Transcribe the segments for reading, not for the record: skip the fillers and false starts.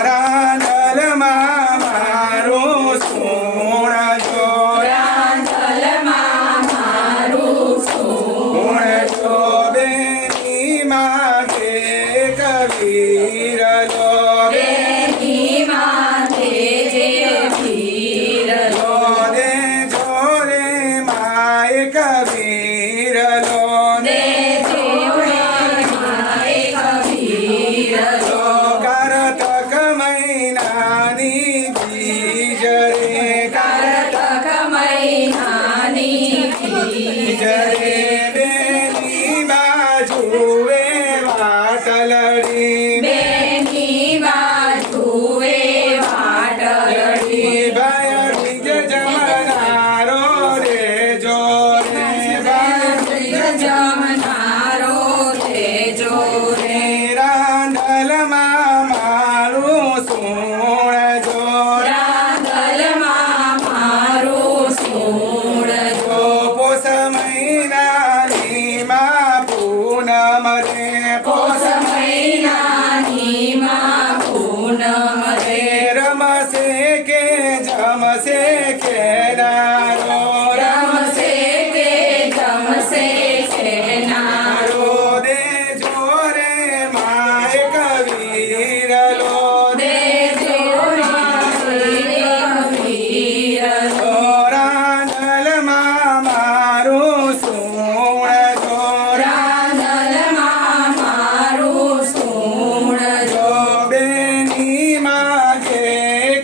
રાંધલમાં મારું સુણ જો, રાંધલમાં મારું સુણ જો બેની માથે કબીર લો, બેની માથે જે પીર લો, દેજો રે માય કબીર લો, દેજો રે માય કબીર લો, કારતક મહિનાની બીજ રે, કારતક મહિનાની બીજ રે બેની બાજુએ વાટલડી, બેની બાજુએ વાટડી, ભય બીજ જમનારો રે જો રે, જમનારો તેજો રે, રાંધલમાં મારું સુણ જો, રાંધલમાં મારું સુણ જો, પોષ મહિનાની માં પૂનમ રે, પોષ મહિનાની માં પૂનમ રે, રમશે કે જમશે કે નારો, રમશે કે જમશે સેનારો, દેજો રે માય કબીર લો, દેજો મારી કબીર લો, રાંધલમાં મારું સુણ જો, રાંધલમાં મારું સુણ જો, બેની માગે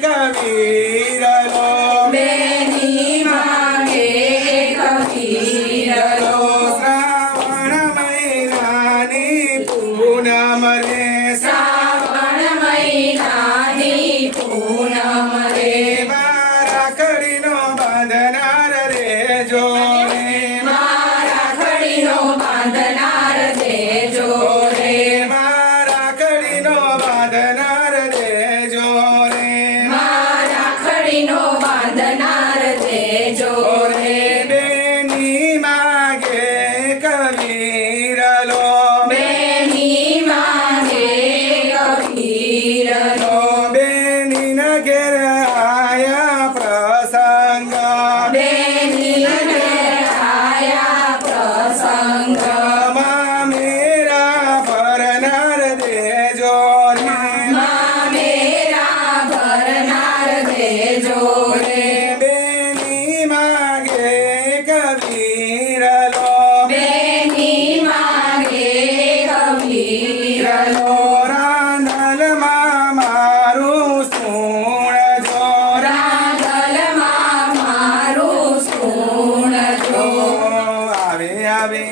કબીર લો, બેની માગે કબીર લો, શ્રાવણ મહિનાની પૂનમ રે, શ્રાવણ મહિનાની પૂનમ રે, રાખડીનો બાંધનાર રે જો રે, રાખડીનો બાંધનાર દેજો રે, રાખડીનો બાંધનાર દેજો રે, રાખડીનો બાંધનાર દેજો રે, બેની માગે કબીર લો, બેની માગે કબીર લો, બેની ન ઘેર આયા પ્રસંગ, બેની ને આયા પ્રસંગ, મેરા ભરનાર દેજો રે, મેરા ભરનાર દેજો રે, બેની માગે કબીર લો, બેની માગે કબીર લો, રાંધલમાં મારું સુણ જો, રાંધલમાં મારું સુણ જો, આવે આવે